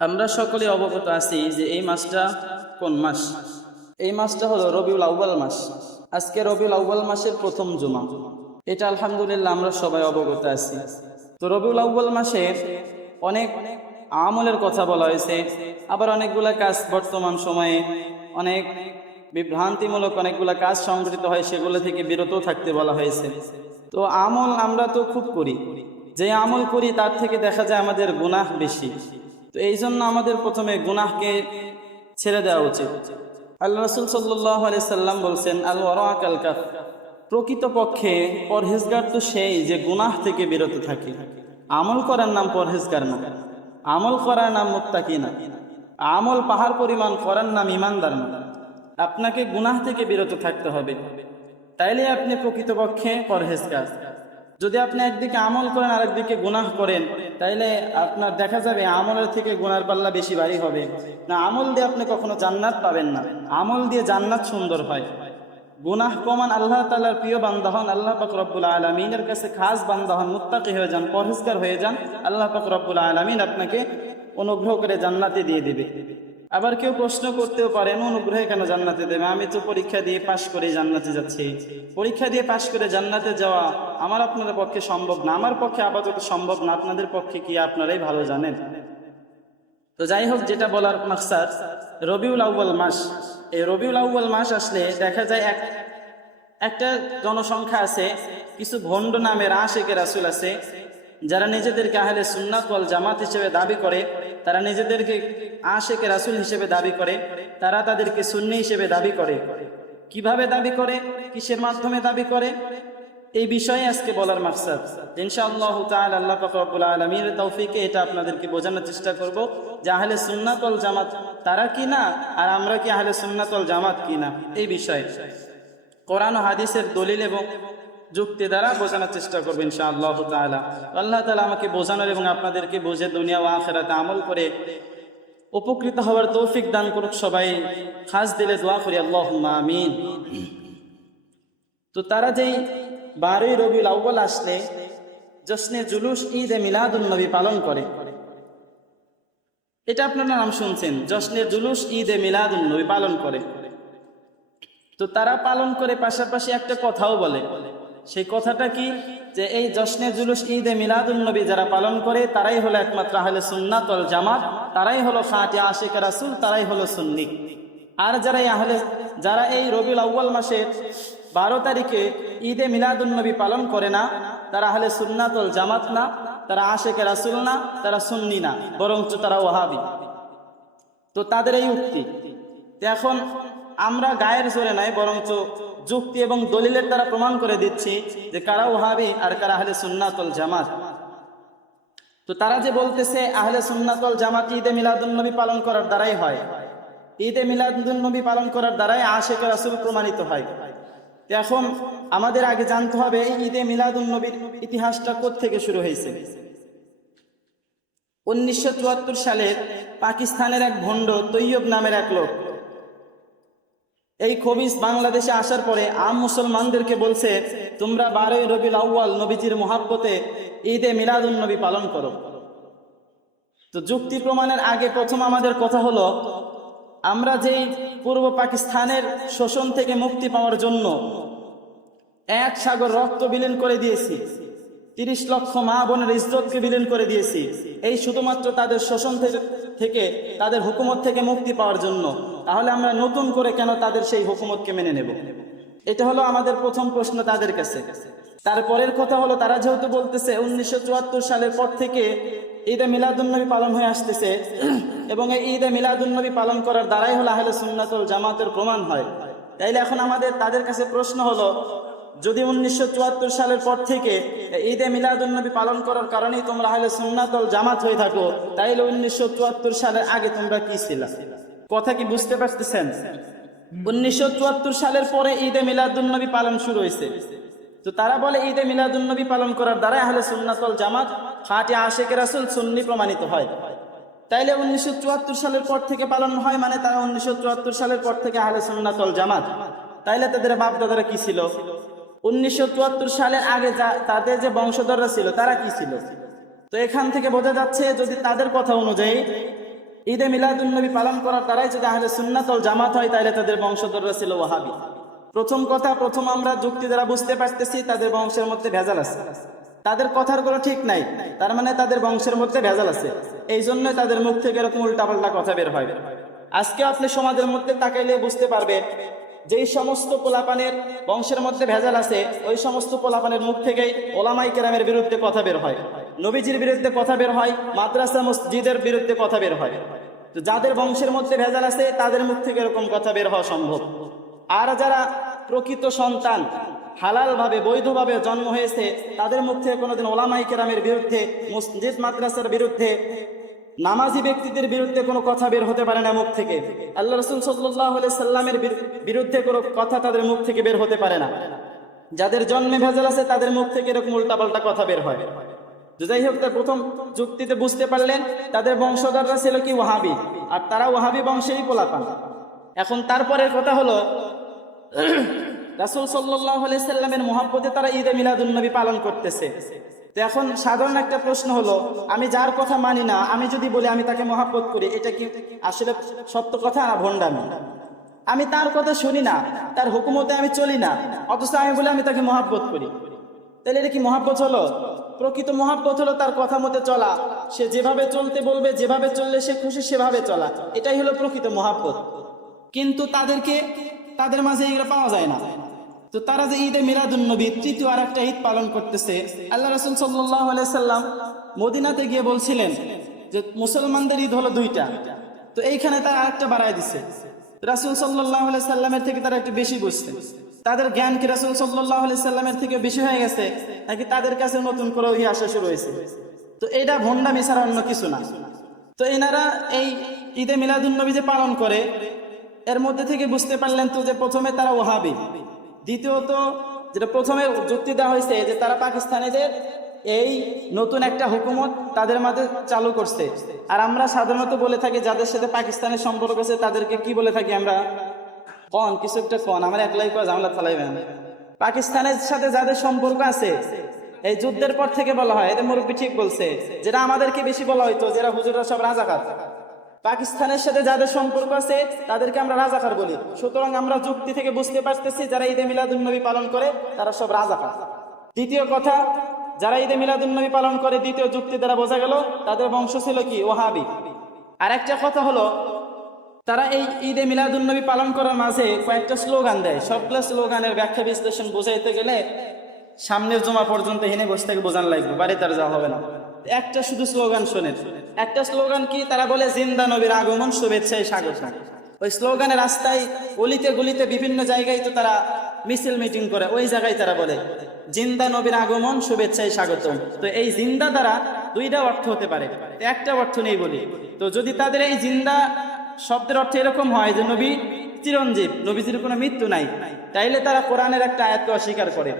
আমরা সকলে অবগত আছি যে এই মাসটা কোন মাস। এই মাসটা হলো রবিউল আউয়াল মাস। আজকে রবিউল আউয়াল মাসের প্রথম জুমা। এটা আলহামদুলিল্লাহ আমরা সবাই অবগত আছি। তো রবিউল আউয়াল মাসে অনেক আমলের কথা বলা হয়েছে, আবার অনেকগুলা কাজ বর্তমান সময়ে অনেক বিভ্রান্তিমূলক অনেকগুলা কাজ সংঘটিত হয়, সেগুলো থেকে বিরত থাকতে বলা হয়েছে। তো আমল আমরা তো খুব করি, যে আমল করি তার থেকে দেখা যায় আমাদের গুনাহ বেশি। তো এই জন্য আমাদের প্রথমে গুনাহকে ছেড়ে দেওয়া উচিত। আল্লাহ রাসূল সাল্লাল্লাহু আলাইহি সাল্লাম বলছেন, আল ওয়ারা কাল কাফ, প্রকৃতপক্ষে পরহেজগার তো সেই যে গুনাহ থেকে বিরত থাকে। আমল করার নাম পরহেজগার না, আমল করার নাম মুত্তাকি না, আমল পাহাড় পরিমাণ করার নাম ইমানদার না। আপনাকে গুনাহ থেকে বিরত থাকতে হবে, তাইলে আপনি প্রকৃতপক্ষে পরহেজগার। যদি আপনি একদিকে আমল করেন আর একদিকে গুনাহ করেন, তাইলে আপনার দেখা যাবে আমলের থেকে গুনার পাল্লা বেশি ভারী হবে। না, আমল দিয়ে আপনি কখনো জান্নাত পাবেন না, আমল দিয়ে জান্নাত সুন্দর হয়। গুনাহ কমান, আল্লাহ তাআলার প্রিয় বান্দা হন, আল্লাহ পাক রব্বুল আলামিনের কাছে খাস বান্দা হন, মুত্তাকি হয়ে যান, পরহেজগার হয়ে যান, আল্লাহ পাক রব্বুল আলামিন আপনাকে অনুগ্রহ করে জান্নাতে দিয়ে দেবে। আবার কেউ প্রশ্ন করতেও পারেন, অনুগ্রহে কেন জান্নাতে দেবে? আমি তো পরীক্ষা দিয়ে পাশ করে জান্নাতে যাচ্ছি। পরীক্ষা দিয়ে পাশ করে জান্নাতে যাওয়া আমার আপনাদের পক্ষে সম্ভব না, আমার পক্ষে আপাতত সম্ভব না, আপনাদের পক্ষে কি আপনারাই ভালো জানেন। তো যাই হোক, যেটা বলার মাকসাদ, রবিউল আউয়াল মাস, এই রবিউল আউয়াল মাস আসলে দেখা যায় একটা জনসংখ্যা আছে, কিছু ভণ্ড নামের আশিকে রাসূল আছে, যারা নিজেদেরকে আহলে সুন্নাত ওয়াল জামাত হিসেবে দাবি করে, তারা নিজেদেরকে আশিকে রাসূল হিসেবে দাবি করে, তারা তাদেরকে সুন্নি হিসেবে দাবি করে। কিভাবে দাবি করে, কিসের মাধ্যমে দাবি করে, এই বিষয়ে আজকে বলার মাকসাদ। ইনশাআল্লাহ তাআলা আল্লাহ পাক রব্বুল আলামিনের তৌফিকে এটা আপনাদেরকে বোঝানোর চেষ্টা করব যে আহলে সুন্নাত ওয়াল জামাত তারা কি না, আর আমরা কি আহলে সুন্নাত ওয়াল জামাত কি না, এই বিষয়ে কোরআন ও হাদিসের দলিল এবং যুক্তি দ্বারা বোঝানোর চেষ্টা করবো ইনশাআল্লাহ তাআলা। আল্লাহ তাআলা আমাকে বোঝানোর এবং আপনাদেরকে বুঝে দুনিয়া ও আখিরাতে আমল করে উপকৃত হওয়ার তৌফিক দান করুক। সবাই খাস দিলে দোয়া করি, আল্লাহুম্মা আমিন। তো তারা যেই 12ই রবিউল আউয়াল আসলে জশ্নে জুলুস ঈদে মিলাদুন নবী পালন করে, এটা আপনারা নাম শুনছেন, জশ্নে জুলুস ঈদে মিলাদুন নবী পালন করে। তো তারা পালন করে পাশাপাশি একটা কথাও বলে। সেই কথাটা কি, যে এই জশ্নে জুলুস ঈদে মিলাদুন নবী যারা পালন করে তারাই হলো একমাত্র আহলে সুন্নাত ওয়াল জামাত, তারাই হলো খাঁটি আশিকে রাসূল, তারাই হলো সুন্নি। আর যারা এই রবিউল আউয়াল মাসের 12 তারিখে ঈদে মিলাদুন নবী পালন করে না, তারা আহলে সুন্নাত ওয়াল জামাত না, তারা আশিকে রাসূল না, তারা সুন্নি না, বরঞ্চ তারা ওয়াহাবি। তো তাদের এই উক্তি এখন আমরা গায়ের জোরে নাই, বরঞ্চ যুক্তি এবং দলিলের দ্বারা প্রমাণ করে দিচ্ছি যে কারা ওয়াহাবি আর কারা আহলে সুন্নাত ওয়াল জামাত। তো তারা যে বলতেছে আহলে সুন্নাত ওয়াল জামাত ঈদে মিলাদুন নবী পালন করার দ্বারাই হয়, ঈদে মিলাদুন নবী পালন করার দ্বারাই আশিকে রাসূল প্রমাণিত হয়। এখন আমাদের আগে জানতে হবে এই ঈদে মিলাদুন নবীর ইতিহাসটা কোত্থেকে শুরু হয়েছে। 1974 সালের পাকিস্তানের এক ভণ্ড তৈয়ব নামের এক লোক, এই খবিস বাংলাদেশে আসার পরে আম মুসলমানদেরকে বলছে, তোমরা 12ই রবিউল আউয়াল নবীজির মহাব্বতে ঈদে মিলাদুন নবী পালন করো। তো যুক্তি প্রমাণের আগে প্রথম আমাদের কথা হলো, আমরা যেই পূর্ব পাকিস্তানের শোষণ থেকে মুক্তি পাওয়ার জন্য 1 সাগর রক্ত বিলীন করে দিয়েছি, 30 লক্ষ মা বোনের ইজ্জতকে বিলীন করে দিয়েছি, এই শুধুমাত্র তাদের শোষণ থেকে তাদের হুকুমত থেকে মুক্তি পাওয়ার জন্য, তাহলে আমরা নতুন করে কেন তাদের সেই হুকুমতকে মেনে নেব? এটা হলো আমাদের প্রথম প্রশ্ন তাদের কাছে। তারপরের কথা হলো, তারা যেহেতু বলতেছে 1974 সালের পর থেকে ঈদে মিলাদুন নবী পালন হয়ে আসতেছে এবং এই ঈদে মিলাদুন নবী পালন করার দ্বারাই হলো আহলে সুন্নাত ওয়াল জামাতের প্রমাণ হয়, তাইলে এখন আমাদের তাদের কাছে প্রশ্ন হলো, যদি 1974 সালের পর থেকে ঈদে মিলাদুন নবী পালন করার কারণেই তোমরা আহলে সুন্নাত ওয়াল জামাত হয়ে থাকো, তাইলে 1974 সালের আগে তোমরা কি ছিলা? কথা কি বুঝতে পারতেছেন? 1974 সালের পরে ঈদে মিলাদুন নবী পালন শুরু হয়েছে। তো তারা বলে ঈদে মিলাদুন নবী পালন করার দ্বারা আহলে সুন্নাত ওয়াল জামাত খাঁটি আশিকে রাসূল সুন্নি প্রমাণিত হয়। তাইলে 1974 সালের পর থেকে পালন হয়, মানে তারা 1974 সালের পর থেকে আহলে সুন্নাত ওয়াল জামাত। তাইলে তাদের বাপ দাদারা কি ছিল? 1974 সালের আগে তাদের যে বংশধররা ছিল তারা কি ছিল? তো এখান থেকে বোঝা যাচ্ছে, যদি তাদের কথা অনুযায়ী ঈদে মিলাদুন্নবী পালন করার দ্বারাই যদি আহলে সুন্নাত ওয়াল জামাত হয়, তাহলে তাদের বংশধররা ছিল ওয়াহাবি। প্রথম আমরা যুক্তি দ্বারা বুঝতে পারতেছি তাদের বংশের মধ্যে ভেজাল আছে, তাদের কথার কোনো ঠিক নাই, তার মানে তাদের বংশের মধ্যে ভেজাল আছে। এই জন্য তাদের মুখ থেকে এরকম উল্টাপাল্টা কথা বের হয়। আজকে আপনি সমাজের মধ্যে তাকাইলে বুঝতে পারবেন, যেই সমস্ত পোলাপানের বংশের মধ্যে ভেজাল আছে, ওই সমস্ত পোলাপানের মুখ থেকেই ওলামায়ে কেরামের বিরুদ্ধে কথা বের হয়, নবীজির বিরুদ্ধে কথা বের হয়, মাদ্রাসা মসজিদের বিরুদ্ধে কথা বের হয়। তো যাদের বংশের মধ্যে ভেজাল আছে তাদের মুখ থেকে এরকম কথা বের হওয়া সম্ভব। আর যারা প্রকৃত সন্তান, হালাল ভাবে বৈধভাবে জন্ম হয়েছে, তাদের মুখ থেকে কোনোদিন ওলামায়ে কেরামের বিরুদ্ধে, মসজিদ মাদ্রাসার বিরুদ্ধে, নামাজি ব্যক্তিদের বিরুদ্ধে কোনো কথা বের হতে পারে না মুখ থেকে। আল্লাহ রাসূল সাল্লাল্লাহু আলাইহি সাল্লামের বিরুদ্ধে কোনো কথা তাদের মুখ থেকে বের হতে পারে না। যাদের জন্মে ভেজাল আছে তাদের মুখ থেকে এরকম উল্টাপাল্টা কথা বের হয়। যাই হোক, তার প্রথম যুক্তিতে বুঝতে পারলেন তাদের বংশধররা ছিল কি ওয়াহাবি, আর তারা ওয়াহাবি বংশেরই পোলাপান। এখন তারপরের কথা হলো, রাসূল সাল্লাল্লাহু আলাইহি সাল্লামের মহব্বতে তারা ঈদে মিলাদুন্নবী পালন করতেছে। তো এখন সাধারণ একটা প্রশ্ন হলো, আমি যার কথা মানি না, আমি যদি বলি আমি তাকে মহব্বত করি, এটা কি আসলে সত্য কথা না ভণ্ডামি? আমি তার কথা শুনি না, তার হুকুমতে আমি চলি না, অথচ আমি বলি আমি তাকে মহব্বত করি, তাহলে এটা কি মহব্বত হলো? প্রকৃত মহব্বত হলো তার কথা মতে চলা, সে যেভাবে চলতে বলবে, যেভাবে চললে সে খুশি সেভাবে চলা, এটাই হলো প্রকৃত মহব্বত। কিন্তু তাদের মাঝে এগুলো পাওয়া যায় না। তো তারা যে ঈদে মিলাদুন্নবী, তৃতীয় আর একটা ঈদ পালন করতেছে। আল্লাহ রাসূল সাল্লাল্লাহু আলাইহি সাল্লাম মদিনাতে গিয়ে বলছিলেন যে মুসলমানদের ঈদ হলো দুইটা, তো এইখানে তারা আরেকটা বাড়ায় দিছে। রাসূল সাল্লাল্লাহু আলাইহি সাল্লামের থেকে তারা একটু বেশি বুঝছে। তাদের জ্ঞান কি রাসূল সাল্লাল্লাহু আলাইহি সাল্লামের থেকে বেশি হয়ে গেছে, নাকি তাদের কাছে নতুন করে ওহী আসা শুরু হয়েছে? তো এটা ভণ্ডামি ছাড়া অন্য কিছু না। তো এনারা এই ঈদে মিলাদুন্নবী যে পালন করে, এর মধ্যে থেকে বুঝতে পারলেন তো যে প্রথমে তারা ওয়াহাবি, দ্বিতীয়ত যেটা প্রথমে যুক্তি দেওয়া হয়েছে যে তারা পাকিস্তানিদের এই নতুন একটা হুকুমত তাদের মাঝে চালু করছে। আর আমরা সাধারণত বলে থাকি যাদের সাথে পাকিস্তানের সম্পর্ক আছে তাদেরকে কি বলে থাকি আমরা? কিছু একটা আমার একলাই ঝামেলা চালাইবেন। পাকিস্তানের সাথে যাদের সম্পর্ক আছে, এই যুদ্ধের পর থেকে বলা হয়, এদের মুরব্বী ঠিক বলছে, যেটা আমাদেরকে বেশি বলা হইতো, যারা হুজুররা সব রাজাকার। পাকিস্তানের সাথে যাদের সম্পর্ক আছে তাদেরকে আমরা রাজাকার বলি। সুতরাং আমরা যুক্তি থেকে বুঝতে পারতেছি যারা ঈদে মিলাদুন্নবী পালন করে তারা সব রাজাকার। দ্বিতীয় কথা, যারা ঈদে মিলাদুন্নবী পালন করে, দ্বিতীয় যুক্তি দ্বারা বোঝা গেল তাদের বংশ ছিল কি ওয়াহাবি। আর একটা কথা হলো, তারা এই ঈদে মিলাদুন্নবী পালন করার মাঝে কয়েকটা স্লোগান দেয়। সবগুলো স্লোগানের ব্যাখ্যা বিশ্লেষণ বোঝাইতে গেলে সামনের জমা পর্যন্ত হেনে বসে থেকে বোঝান লাগবে, বাড়িতে আর যাওয়া হবে না। একটা শুধু স্লোগান শোনেন। একটা স্লোগান কি? তারা বলে জিন্দা নবীর আগমন, শুভেচ্ছায় স্বাগত। ওই স্লোগানে রাস্তায় অলিতে গলিতে বিভিন্ন জায়গায় তো তারা মিছিল মিটিং করে, ওই জায়গায় তারা বলে জিন্দা নবীর আগমন, শুভেচ্ছায় স্বাগত। তো এই জিন্দা দ্বারা দুইটা অর্থ হতে পারে, একটা অর্থ নেই বলি। তো যদি তাদের এই জিন্দা শব্দের অর্থ এরকম হয় যে নবী চিরঞ্জীব, নবীজির কোনো মৃত্যু নাই, তাইলে তারা কোরআনের একটা আয়াতকে অস্বীকার করে।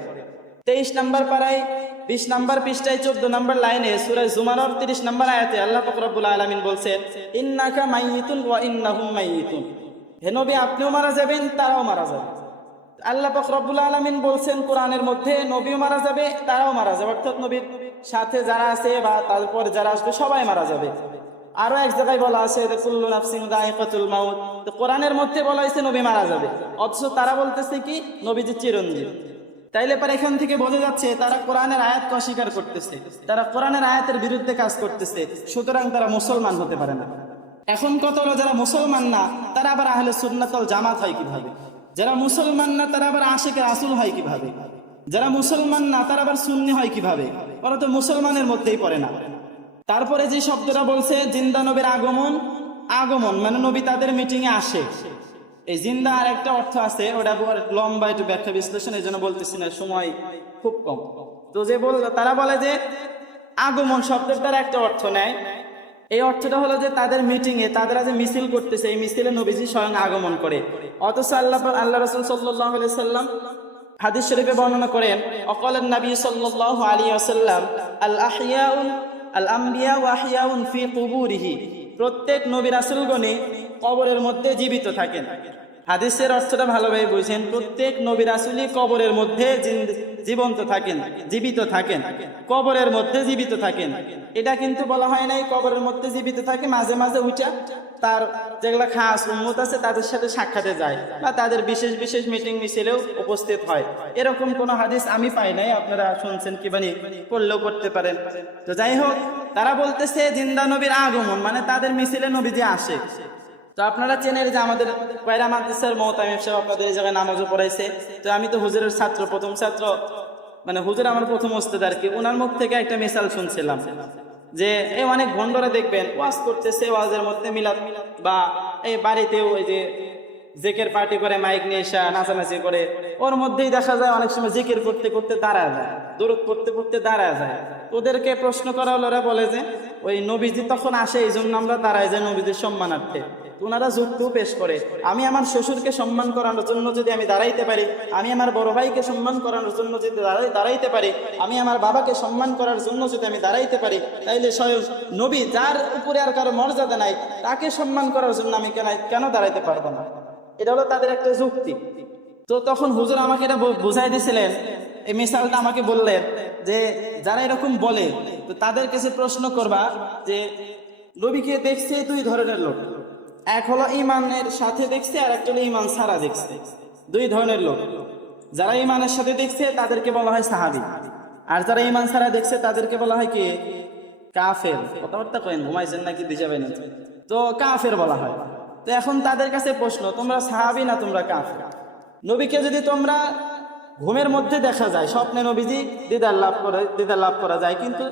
23 নম্বর পারায় 20 নম্বর পৃষ্ঠায় 14 নম্বর লাইনে সূরা জুমারের 30 নম্বর আয়াতে আল্লাহ পাক রব্বুল আলামিন বলছেন, ইন্নাকা মাইয়িতুন ওয়া ইন্নাহুম মাইয়িতুন, হে নবী আপনিও মারা যাবেন, তারাও মারা যাবে। আল্লাহ পাক রব্বুল আলামিন বলছেন কোরআনের মধ্যে নবীও মারা যাবে, তারাও মারা যাবে, অর্থাৎ নবীর সাথে যারা আছে বা তারপর যারা আসবে সবাই মারা যাবে। আরো এক জায়গায় বলা আছে যে কুল্লু নাফসিন যায়িকাতুল মাউত, তো কোরআনের মধ্যে বলা হয়েছে নবী মারা যাবে, অথচ তারা বলতেছে কি নবীজি চিরঞ্জীব। তাইলে পরে এখান থেকে বোঝা যাচ্ছে তারা কোরআনের আয়াতকে অস্বীকার করতেছে, তারা কোরআনের আয়াতের বিরুদ্ধে কাজ করতেছে, সুতরাং তারা মুসলমান হতে পারে না। এখন কত হলো, যারা মুসলমান না তারা আবার আহলে সুন্নাত ওয়াল জামাত হয় কিভাবে? যারা মুসলমান না তারা আবার আশিকে রাসূল হয় কিভাবে? যারা মুসলমান না তারা আবার সুন্নি হয় কিভাবে? ওরা তো মুসলমানের মধ্যেই পড়ে না। তারপরে যে শব্দটা বলছে জিন্দা নবীর আগমন, আগমন মানে নবী তাদের মিটিং এ আসে। এই জিন্দা আর একটা অর্থ আছে, ওটা লম্বা একটু ব্যাখ্যা বিশ্লেষণ, এই জন্য বলতেছি না, সময় খুব কম। তো যে তারা বলে যে আগমন শব্দের দ্বারা একটা অর্থ নেয়, এই অর্থটা হলো যে তাদের মিটিং এ তারা যে মিছিল করতেছে, এই মিছিলে নবীজি স্বয়ং আগমন করে। অথচ আল্লাহ রাসূল সাল্লাল্লাহু আলাইহি ওয়াসাল্লাম হাদিস শরীফে বর্ণনা করেন, অকালেন নবী সাল্লাল্লাহু আলাইহি ওয়াসাল্লাম আল আহিয়াউন আল আম্বিয়া ওয়া আহিয়াউন ফি কুবুরিহি, প্রত্যেক নবী রাসূলগণে কবরের মধ্যে জীবিত থাকেন। হাদিসের অর্থটা ভালোভাবে বুঝেন, প্রত্যেক নবী রাসূলই কবরের মধ্যে জীবন্ত থাকেন, জীবিত থাকেন, কবরের মধ্যে জীবিত থাকেন। এটা কিন্তু বলা হয় নাই কবরের মধ্যে জীবিত থাকে, মাঝে মাঝে উঠা তার যেগুলা খাস উম্মত আছে তাদের সাথে সাক্ষাতে যায় বা তাদের বিশেষ বিশেষ মিটিং মিছিলেও উপস্থিত হয়। এরকম কোনো হাদিস আমি পাই নাই, আপনারা শুনছেন কি বানি পড়লেও করতে পারেন। তো যাই হোক, তারা বলতেছে জিন্দা নবীর আগমন মানে তাদের মিছিলে নবীজি আসে। তো আপনারা চেনেন যে আমাদের কয়রা মাদ্রাসার মোহতামিম সাহেব আপনাদের এই জায়গায় নামাজও পড়াইছে। তো আমি তো হুজুরের ছাত্র, প্রথম ছাত্র, মানে হুজুর আমার প্রথম ওস্তাদ আর কি। ওনার মুখ থেকে একটা মিসাল শুনছিলাম যে এই অনেক ভণ্ডরা দেখবেন ওয়াজ করতেছে, ওয়াজের মধ্যে মিলাদ বা এই বাড়িতেও ওই যে জেকের পার্টি করে মাইক নিয়ে এসে নাচানাচি করে, ওর মধ্যেই দেখা যায় অনেক সময় জিকির করতে করতে দাঁড়া যায়, দরুদ পড়তে পড়তে দাঁড়া যায়। ওদেরকে প্রশ্ন করা হলো, ওরা বলে যে ওই নবীজি তখন আসে এই জন্য আমরা দাঁড়াই যে নবীজির সম্মানার্থে। ওনারা যুক্তিও পেশ করে, আমি আমার শ্বশুরকে সম্মান করানোর জন্য যদি আমি দাঁড়াইতে পারি, আমি আমার বড় ভাইকে সম্মান করানোর জন্য যদি দাঁড়াইতে পারি, আমি আমার বাবাকে সম্মান করার জন্য যদি আমি দাঁড়াইতে পারি, তাইলে স্বয়ং নবী যার উপরে আর কারো মর্যাদা নাই তাকে সম্মান করার জন্য আমি কেন দাঁড়াইতে পারবো না? এটা হলো তাদের একটা যুক্তি। তো তখন হুজুর আমাকে এটা বুঝাই দিয়েছিলেন, এই মিসালটা আমাকে বললেন যে যারা এরকম বলে তো তাদের কাছে প্রশ্ন করবা যে নবীকে দেখছে দুই ধরনের লোক, এক হলো ইমানের সাথে দেখছে আর একটা হলো ইমান ছাড়া দেখছে। দুই ধরনের লোক, যারা ইমানের সাথে দেখছে তাদেরকে বলা হয় সাহাবী, আর যারা ইমান ছাড়া দেখছে তাদেরকে বলা হয় কি কাফের। কথাবার্তা কয়েন ঘুমাইছেন নাকি দিশাবেন? তো কাফের বলা হয়। তো এখন তাদের কাছে প্রশ্ন, তোমরা সাহাবী না তোমরা কাফের? নবীকে যদি তোমরা ঘুমের মধ্যে দেখা যায়, স্বপ্নে নবীজি দিদার লাভ করা যায়, কিন্তু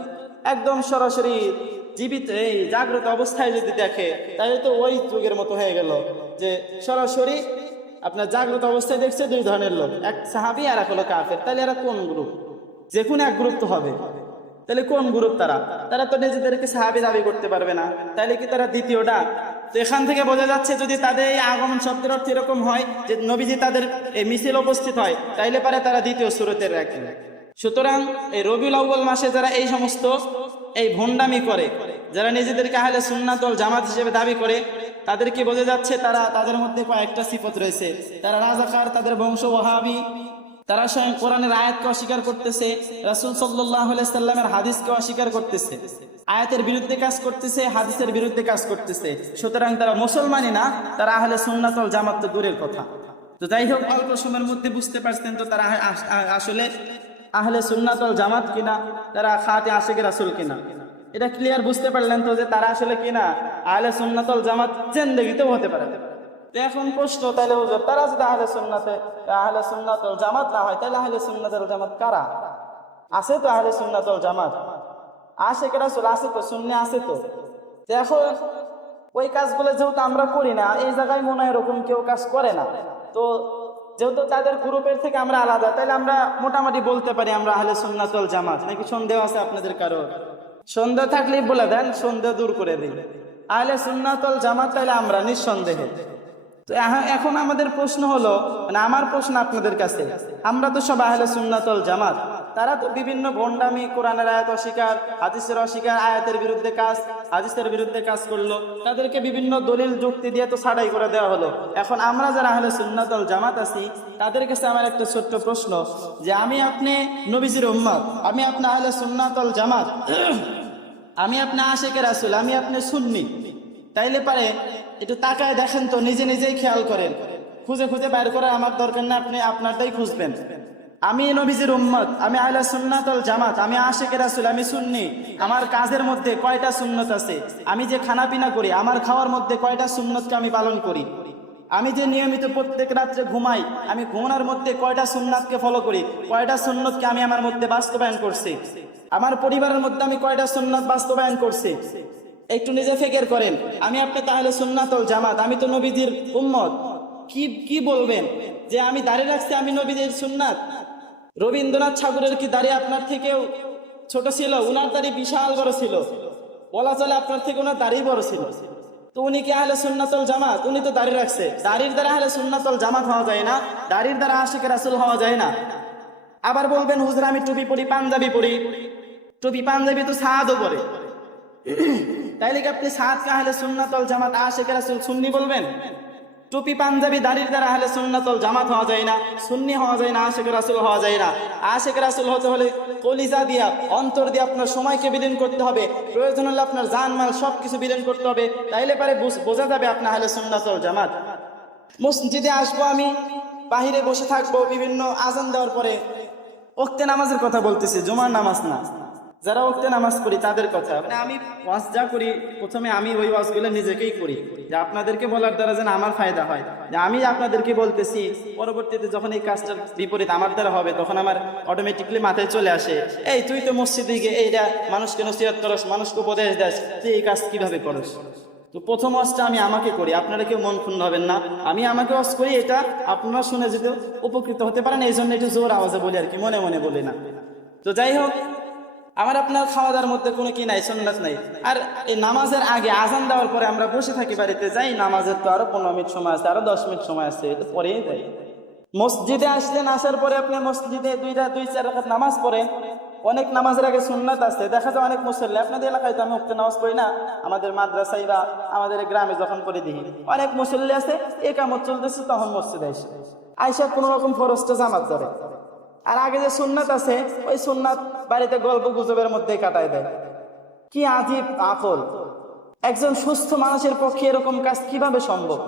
একদম সরাসরি জীবিত এই জাগ্রত অবস্থায় যদি দেখে তাহলে তো ওই যুগের মতো হয়ে গেল যে সরাসরি আপনার জাগ্রত অবস্থায় দেখছে দুই ধরনের লোক, এক সাহাবী আর এক হলো কাফের। তাহলে এরা কোন গ্রুপ? যে কোনো এক গ্রুপ তো হবে। তাহলে কোন গ্রুপ তারা? তারা তো নিজেদেরকে সাহাবী দাবি করতে পারবে না, তাহলে কি তারা দ্বিতীয়টা? তো এখান থেকে বোঝা যাচ্ছে যদি তাদের এই আগমন শব্দের অর্থ এরকম হয় যে নবীজি তাদের এই মিছিল উপস্থিত হয়, তাইলে পারে তারা দ্বিতীয় সুরতের রাখে। সুতরাং এই রবিউল আউয়াল মাসে যারা এই সমস্ত এই ভণ্ডামি করে, যারা নিজেদেরকে আহলে সুন্নাত ওয়াল জামাত হিসেবে দাবি করে, তাদেরকে বোঝা যাচ্ছে তাদের মধ্যে কয়েকটা সিফত রয়েছে। তারা রাজাকার, তাদের বংশ ওয়াহাবি, তারা স্বয়ং কোরআনের আয়াতকে অস্বীকার করতেছে, রাসূল সাল্লাল্লাহু আলাইহি সাল্লামের হাদিসকে অস্বীকার করতেছে, আয়াতের বিরুদ্ধে কাজ করতেছে, হাদিসের বিরুদ্ধে কাজ করতেছে। সুতরাং তারা মুসলমানই না, তারা আহলে সুন্নাত ওয়াল জামাত তো দূরের কথা। তো যাই হোক, অল্প সময়ের মধ্যে বুঝতে পারছেন তো তারা আসলে আহলে সুন্নাত ওয়াল জামাত কিনা, তারা খাঁটি আশিক রাসূল কিনা। এটা ক্লিয়ার বুঝতে পারলেন তো যে তারা আসলে কিনা আহলে সুন্নাত ওয়াল জামাত জিন্দেগিতেও হতে পারে। এখন প্রশ্ন, তাহলে হুজুর তারা যদি আহলে সুন্নাত ওয়াল জামাত না হয়, তাহলে আহলে সুন্নাত ওয়াল জামাত কারা? আছে তো আহলে সুন্নাত ওয়াল জামাত, আশিক রাসূল আছে তো, সুন্নি আছে তো। এখন ওই কাজগুলো যেহেতু আমরা করি না, এই জায়গায় মনে হয় এরকম কেউ কাজ করে না, তো যেহেতু তাদের গ্রুপের থেকে আমরা আলাদা, তাহলে আমরা মোটামুটি বলতে পারি আমরা আহলে সুন্নাত ওয়াল জামাত। নাকি সন্দেহ আছে আপনাদের কারো? সন্দেহ থাকলেই বলে দেন, সন্দেহ দূর করে দিই। আহলে সুন্নাত ওয়াল জামাত তাহলে আমরা নিঃসন্দেহে। তো এখন আমাদের প্রশ্ন হলো, মানে আমার প্রশ্ন আপনাদের কাছে, আমরা তো সব আহলে সুন্নাত ওয়াল জামাত, তারা তো বিভিন্ন ভণ্ডামি, কোরআনের আয়াত অস্বীকার, হাদিসের অস্বীকার, আয়াতের বিরুদ্ধে কাজ, হাদিসের বিরুদ্ধে কাজ করলো, তাদেরকে বিভিন্ন দলিল যুক্তি দিয়ে তো ছাঁটাই করে দেওয়া হলো। এখন আমরা যারা আহলে সুন্নাত ওয়াল জামাত আছি, তাদের কাছে আমার একটা ছোট্ট প্রশ্ন, যে আমি আপনি নবীজির উম্মত, আমি আপনি আহলে সুন্নাত ওয়াল জামাত, আমি আপনি আশিক রাসূল, আমি আপনি সুন্নি, তাইলে পারে একটু তাকায় দেখেন তো, নিজে নিজেই খেয়াল করেন, খুঁজে খুঁজে বাইর করার আমার দরকার না, আপনি আপনারটাই খুঁজবেন। আমি নবীজির উম্মত, আমি আহলে সুন্নাত ওয়াল জামাত, আমি আশিক রাসূল, আমি সুন্নি, আমার কাজের মধ্যে কয়টা সুন্নত আছে? আমি যে খানা পিনা করি, আমার খাওয়ার মধ্যে কয়টা সুন্নতকে আমি পালন করি? আমি যে নিয়মিত প্রত্যেক রাত্রে ঘুমাই, আমি ঘুমানোর মধ্যে কয়টা সুন্নাতকে ফলো করি, কয়টা সুন্নতকে আমি আমার মধ্যে বাস্তবায়ন করছি? আমার পরিবারের মধ্যে আমি কয়টা সুন্নাত বাস্তবায়ন করছি? একটু নিজে ফিকির করেন। আমি আপনি তাহলে সুন্নাত ওয়াল জামাত, আমি তো নবীজির উম্মত। কি বলবেন যে আমি দাঁড়িয়ে রাখছি, আমি নবীজির সুন্নাত? রবীন্দ্রনাথ ঠাকুরের কি দাড়ি আপনার থেকেও ছোট ছিল? উনার দাড়ি বিশাল বড় ছিল, বলা চলে আপনার থেকে ওনার দাড়ি বড় ছিল। তো উনি কি আহলে সুন্নাত ওয়াল জামাত? উনি তো দাড়ি রাখছে। দাড়ির দ্বারা আহলে সুন্নাত ওয়াল জামাত হওয়া যায় না, দাড়ির দ্বারা আশিক রাসূল হওয়া যায় না। আবার বলবেন হুজুর আমি টুপি পরি, পাঞ্জাবি পরি, টুপি পাঞ্জাবি তো সাদও পরে, তাইলে কি আপনি সাদকে আহলে সুন্নাত ওয়াল জামাত, আশিক রাসূল, সুন্নি বলবেন? টুপি পাঞ্জাবি দাড়ির দ্বারা আহলে সুন্নাত ওয়াল জামাত হওয়া যায় না, সুন্নি হওয়া যায় না, আশিক রাসূল হওয়া যায় না। আশিক রাসূল হতে হলে কলিজা দিয়া, অন্তর দিয়ে আপনার সময়কে বিলীন করতে হবে, প্রয়োজন হলে আপনার জানমাল সবকিছু বিলীন করতে হবে, তাইলে পারে বোঝা যাবে আপনি আহলে সুন্নাত ওয়াল জামাত। মসজিদে আসবো আমি, বাহিরে বসে থাকবো, বিভিন্ন আজান দেওয়ার পরে ওক্তে নামাজের কথা বলতেছি, জুমার নামাজ না, যারা ওক্তে নামাজ পড়ি তাদের কথা। মানে আমি ওয়াজ যা করি প্রথমে আমি ওই ওয়াজগুলো নিজেকেই করি, যে আপনাদেরকে বলার দ্বারা যেন আমার ফায়দা হয়, যে আমি আপনাদেরকে বলতেছি, পরবর্তীতে যখন এই কাজটার বিপরীত আমার দ্বারা হবে তখন আমার অটোমেটিকলি মাথায় চলে আসে, এই তুই তো মসজিদে গিয়ে এইটা মানুষকে নসিহত করস, মানুষকে উপদেশ দেস, তুই এই কাজ কিভাবে করস? তো প্রথম ওয়াজটা আমি আমাকে করি, আপনারা কেউ মন ক্ষুণ্ণ হবেন না, আমি আমাকে ওয়াজ করি, এটা আপনারা শুনে যদি উপকৃত হতে পারেন এই জন্য একটু জোর আওয়াজে বলি আর কি, মনে মনে বলি না। তো যাই হোক, আমার আপনার খাওয়া দাওয়ার মধ্যে কোনো কি নাই, সুন্নাত নাই। আর এই নামাজের আগে আজান দেওয়ার পরে আমরা বসে থাকি বাড়িতে, যাই নামাজের তো আরো 15 মিনিট সময় আছে, আরো 10 মিনিট সময় আছে, এটা পরেই যাই। মসজিদে আসলেন, আসার পরে আপনি মসজিদে 2-4 রাকাত নামাজ পড়েন। অনেক নামাজের আগে সুন্নাত আছে, দেখা যায় অনেক মুসল্লি, আপনাদের এলাকায় তো আমি উক্ত নামাজ পড়ি না, আমাদের মাদ্রাসায় বা আমাদের গ্রামে যখন পড়ে দিই, অনেক মুসল্লি আছে একামত চলতেছে তখন মসজিদে আসে, আইসা কোনো রকম ফরজটা জামাত ধরে। আর আগে যে সুন্নাত আছে ওই সুন্নাত বাড়িতে গল্প গুজবের মধ্যে কাটায় দেয়। কি আজীব আকল! একজন সুস্থ মানুষের পক্ষে এরকম কাজ কিভাবে সম্ভব?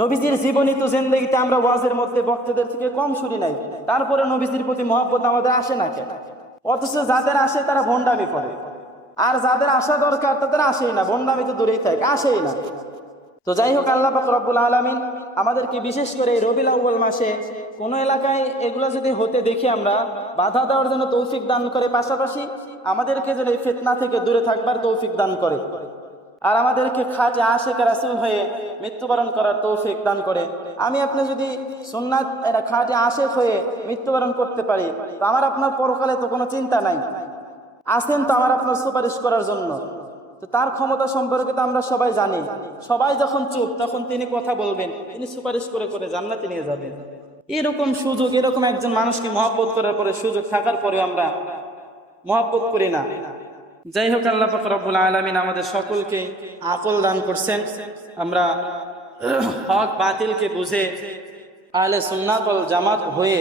নবীজির জীবনী তো জিন্দেগিতে আমরা ওয়াজের মধ্যে বক্তাদের থেকে কম শুনি নাই, তারপরে নবীজির প্রতি মহব্বত আমাদের আসে না কেন? অথচ যাদের আসে তারা ভণ্ডামি করে, আর যাদের আসা দরকার তাদের আসেই না, ভণ্ডামি তো দূরেই থাকে, আসেই না। তো যাই হোক, আল্লাহ পাক রব্বুল আলামিন আমাদেরকে বিশেষ করে রবিউল আউয়াল মাসে কোনো এলাকায় এগুলো যদি হতে দেখি আমরা, বাধা দেওয়ার জন্য তৌফিক দান করে, পাশাপাশি আমাদেরকে যেন এই ফিতনা থেকে দূরে থাকবার তৌফিক দান করে, আর আমাদেরকে খাঁটি আশিক রাসূল হয়ে মৃত্যুবরণ করার তৌফিক দান করে। আমি আপনি যদি সুন্নাত খাঁটি আশিক হয়ে মৃত্যুবরণ করতে পারি, তো আমার আপনার পরকালে তো কোনো চিন্তা নাই, আসেন তো আমার আপনার সুপারিশ করার জন্য। তো তার ক্ষমতা সম্পর্কে তো আমরা সবাই জানি, সবাই যখন চুপ তখন তিনি কথা বলবেন, তিনি সুপারিশ করে করে জান্নাতে নিয়ে যাবেন। এরকম সুযোগ, এরকম একজন মানুষকে মহব্বত করার পরে সুযোগ থাকার পরেও আমরা মহব্বত করি না। যাই হোক, আল্লাহ পাক রব্বুল আলামিন আমাদের সকলকে আকল দান করছেন, আমরা হক বাতিলকে বুঝে আহলে সুন্নাত ওয়াল জামাত হয়ে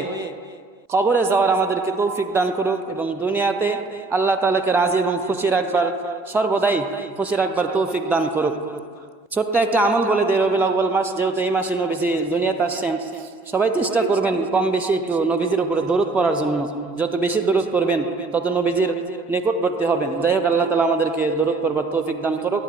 কবরে যাওয়ার আমাদেরকে তৌফিক দান করুক, এবং দুনিয়াতে আল্লাহ তাআলাকে রাজি এবং খুশি রাখবার, সর্বদাই খুশি রাখবার তৌফিক দান করুক। ছোট্ট একটা আমল বলে দেয়, রবিউল আউয়াল মাস যেহেতু এই মাসে নবীজি দুনিয়াতে আসছেন, সবাই চেষ্টা করবেন কম বেশি একটু নবীজির উপরে দরুদ পড়ার জন্য। যত বেশি দরুদ করবেন তত নবীজির নিকটবর্তী হবেন। যাই হোক, আল্লাহ তাআলা আমাদেরকে দরুদ পড়বার তৌফিক দান করুক।